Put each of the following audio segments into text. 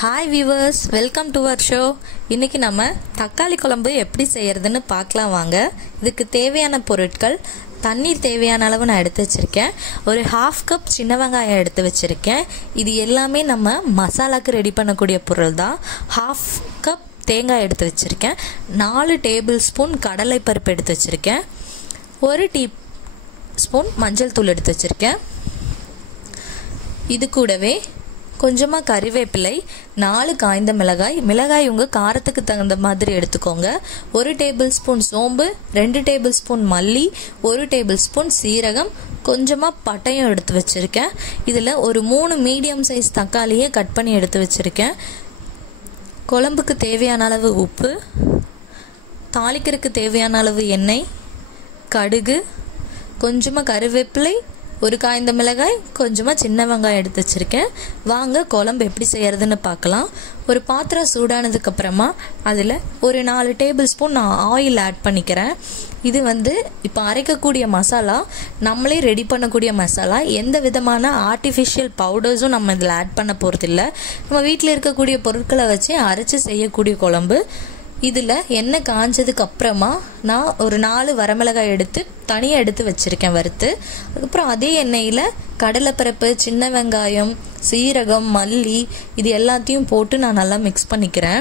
Hi viewers, welcome to our show. இன்றைக்கி நம்ம தக்காளி குழம்பு எப்படி செய்கிறதுன்னு பார்க்கலாம் வாங்க. இதுக்கு தேவையான பொருட்கள்: தண்ணீர் தேவையான அளவு நான் எடுத்து வச்சுருக்கேன். ஒரு 1/2 கப் சின்ன வெங்காயம் எடுத்து வச்சுருக்கேன். இது எல்லாமே நம்ம மசாலாவுக்கு ரெடி பண்ணக்கூடிய பொருள் தான். 1/2 கப் தேங்காய் எடுத்து வச்சுருக்கேன். 4 டேபிள் ஸ்பூன் கடலைப்பருப்பு எடுத்து வச்சுருக்கேன். 1 டீஸ்பூன் மஞ்சள் தூள் எடுத்து வச்சுருக்கேன். இது கூடவே கொஞ்சமாக கறிவேப்பிலை, 4 காய்ந்த மிளகாய் உங்கள் காரத்துக்கு தகுந்த மாதிரி எடுத்துக்கோங்க. 1 டேபிள் ஸ்பூன் சோம்பு, 2 டேபிள் ஸ்பூன் மல்லி, 1 டேபிள் ஸ்பூன் சீரகம், கொஞ்சமாக பட்டையும் எடுத்து வச்சுருக்கேன். இதில் ஒரு 3 மீடியம் சைஸ் தக்காளியை கட் பண்ணி எடுத்து வச்சுருக்கேன். குழம்புக்கு தேவையான அளவு உப்பு, தாளிக்கிறதுக்கு தேவையான அளவு எண்ணெய், கடுகு, கொஞ்சமாக கறிவேப்பிலை, 1 காய்ந்த மிளகாய், கொஞ்சமாக சின்ன வெங்காயம் எடுத்து வச்சுருக்கேன். வாங்க குழம்பு எப்படி செய்கிறதுன்னு பார்க்கலாம். ஒரு பாத்திரம் சூடானதுக்கப்புறமா அதில் ஒரு 4 டேபிள் ஸ்பூன் நான் ஆயில் ஆட் பண்ணிக்கிறேன். இது இப்போ அரைக்கக்கூடிய மசாலா, நம்மளே ரெடி பண்ணக்கூடிய மசாலா. எந்த விதமான ஆர்டிஃபிஷியல் பவுடர்ஸும் நம்ம இதில் ஆட் பண்ண போகிறதில்ல. நம்ம வீட்டில் இருக்கக்கூடிய பொருட்களை வச்சு அரைச்சி செய்யக்கூடிய குழம்பு. இதில் எண்ணெய் காஞ்சதுக்கு அப்புறமா நான் ஒரு 4 வரமிளகாய் எடுத்து தனியாக எடுத்து வச்சுருக்கேன் வறுத்து. அதுக்கப்புறம் அதே எண்ணெயில் கடலைப்பருப்பு, சின்ன வெங்காயம், சீரகம், மல்லி இது எல்லாத்தையும் போட்டு நான் நல்லா மிக்ஸ் பண்ணிக்கிறேன்.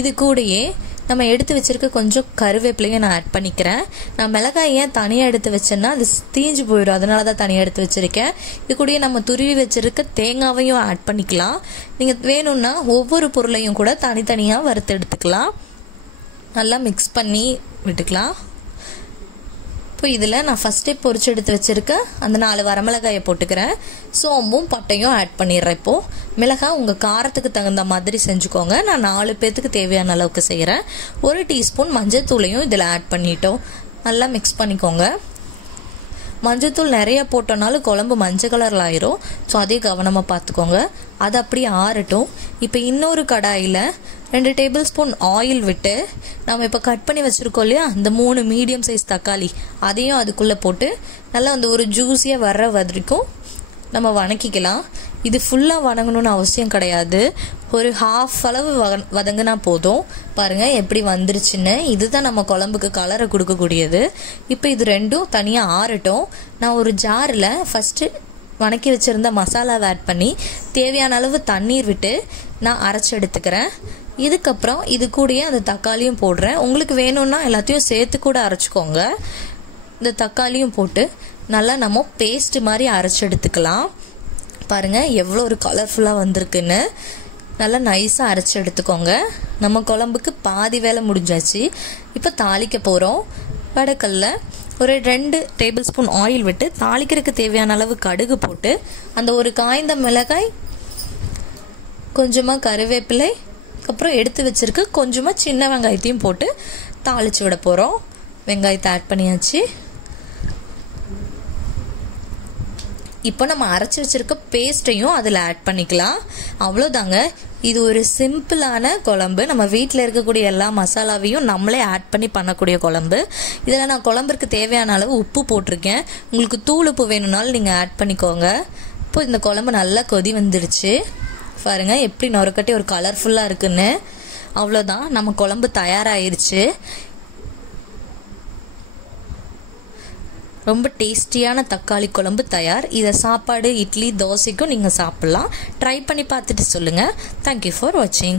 இது கூடயே நம்ம எடுத்து வச்சுருக்க கொஞ்சம் கருவேப்பிலையும் நான் ஆட் பண்ணிக்கிறேன். நான் மிளகாய் ஏன் தனியாக எடுத்து வச்சேன்னா அது தீஞ்சு போயிடும், அதனால தான் தனியாக எடுத்து வச்சுருக்கேன். இது கூடயே நம்ம துருவி வச்சுருக்க தேங்காவையும் ஆட் பண்ணிக்கலாம். நீங்கள் வேணும்னா ஒவ்வொரு பொருளையும் கூட தனித்தனியாக வறுத்து எடுத்துக்கலாம். நல்லா மிக்ஸ் பண்ணி விட்டுக்கலாம். இப்போ இதில் நான் ஃபஸ்ட்டே பொரிச்சு எடுத்து வச்சுருக்கேன் அந்த 4 வரமிளகாயை போட்டுக்கிறேன். சோம்பும் பட்டையும் ஆட் பண்ணிடுறேன். இப்போது மிளகாய் உங்கள் காரத்துக்கு தகுந்த மாதிரி செஞ்சுக்கோங்க. நான் 4 பேர்த்துக்கு தேவையான அளவுக்கு செய்கிறேன். 1 டீஸ்பூன் மஞ்சள் தூளையும் இதில் ஆட் பண்ணிட்டோம். நல்லா மிக்ஸ் பண்ணிக்கோங்க. மஞ்சத்தூள் நிறைய போட்டோனாலும் குழம்பு மஞ்சள் கலரில் ஆயிரும். ஸோ அதே கவனமாக பார்த்துக்கோங்க. அது அப்படியே ஆறட்டும். இப்போ இன்னொரு கடாயில் 2 டேபிள் ஸ்பூன் ஆயில் விட்டு நம்ம இப்போ கட் பண்ணி வச்சுருக்கோம் இல்லையா, இந்த 3 மீடியம் சைஸ் தக்காளி அதையும் அதுக்குள்ளே போட்டு நல்லா ஒரு ஜூஸியாக வர்ற வரைக்கும் நம்ம வதக்கிக்கலாம். இது ஃபுல்லாக வதங்கணும்னு அவசியம் கிடையாது. ஒரு 1/2 அளவு வதங்கினா போதும். பாருங்கள் எப்படி வந்துருச்சுன்னு. இதுதான் நம்ம குழம்புக்கு கலரை கொடுக்கக்கூடியது. இப்போ இது ரெண்டும் தனியாக ஆறட்டும். நான் ஒரு ஜாரில் ஃபஸ்ட்டு வதக்கி வச்சுருந்த மசாலாவை ஆட் பண்ணி தேவையான அளவு தண்ணீர் விட்டு நான் அரைச்சி எடுத்துக்கிறேன். இதுக்கப்புறம் இது கூடயே அந்த தக்காளியும் போடுறேன். உங்களுக்கு வேணும்னா எல்லாத்தையும் சேர்த்து கூட அரைச்சிக்கோங்க. இந்த தக்காளியும் போட்டு நல்லா நம்ம பேஸ்ட் மாதிரி அரைச்சி எடுத்துக்கலாம். பாருங்கள் எவ்வளோ ஒரு கலர்ஃபுல்லாக வந்திருக்குன்னு. நல்லா நைஸாக அரைச்சி எடுத்துக்கோங்க. நம்ம குழம்புக்கு பாதி வேலை முடிஞ்சாச்சு. இப்போ தாளிக்க போகிறோம். வடக்கல்ல ஒரு 2 டேபிள் ஸ்பூன் ஆயில் விட்டு தாளிக்கிறதுக்கு தேவையான அளவு கடுகு போட்டு அந்த 1 காய்ந்த மிளகாய், கொஞ்சமாக கறிவேப்பிலை, அப்புறம் எடுத்து வச்சுருக்கு கொஞ்சமாக சின்ன வெங்காயத்தையும் போட்டு தாளித்து விட போகிறோம். வெங்காயத்தை ஆட் பண்ணியாச்சு. இப்போ நம்ம அரைச்சி வச்சுருக்க பேஸ்ட்டையும் அதில் ஆட் பண்ணிக்கலாம். அவ்வளோதாங்க. இது ஒரு சிம்பிளான குழம்பு. நம்ம வீட்டில் இருக்கக்கூடிய எல்லா மசாலாவையும் நம்மளே ஆட் பண்ணி பண்ணக்கூடிய குழம்பு. இதில் நான் குழம்புக்கு தேவையான அளவு உப்பு போட்டிருக்கேன். உங்களுக்கு தூள் உப்பு வேணும்னாலும் நீங்கள் ஆட் பண்ணிக்கோங்க. இப்போ இந்த குழம்பு நல்லா கொதி வந்துடுச்சு. பாருங்கள் எப்படி நொறுக்கட்டி ஒரு கலர்ஃபுல்லாக இருக்குன்னு. அவ்வளோதான், நம்ம குழம்பு தயாராகிடுச்சு. ரொம்ப டேஸ்டியான தக்காளி குழம்பு தயார். இதை சாப்பாடு, இட்லி, தோசைக்கும் நீங்கள் சாப்பிட்லாம். ட்ரை பண்ணி பார்த்துட்டு சொல்லுங்கள். தேங்க்யூ ஃபார் வாட்சிங்.